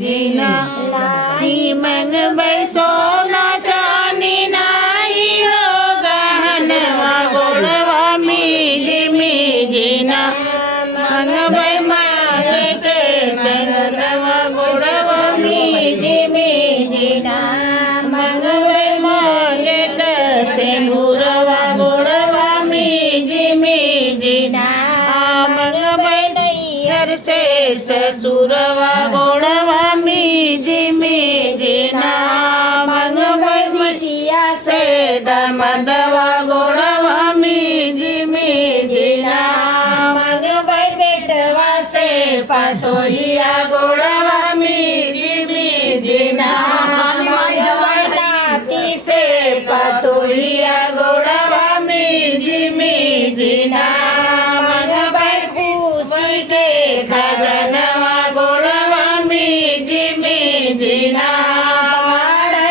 जीना नाही मग बाई सोना चानी नाही हो गहनवा गोडवा मी जीना मग बाई मागे के सनवा गोडवा मी जीना मग बाई मागे के सेनुरवा गोडवा मी जीना मग बाई नैहर से ससुरवा गोडवा मी जीना मग बाई मटिया से दमदवा गोडवा मी जीना मग बाई बेटवा से पातोहिया गोडवा मी जीना नाती से पातोहिया गोडवा मी जीना मग बाई खुशी के खजनवा गोडवा मी जीना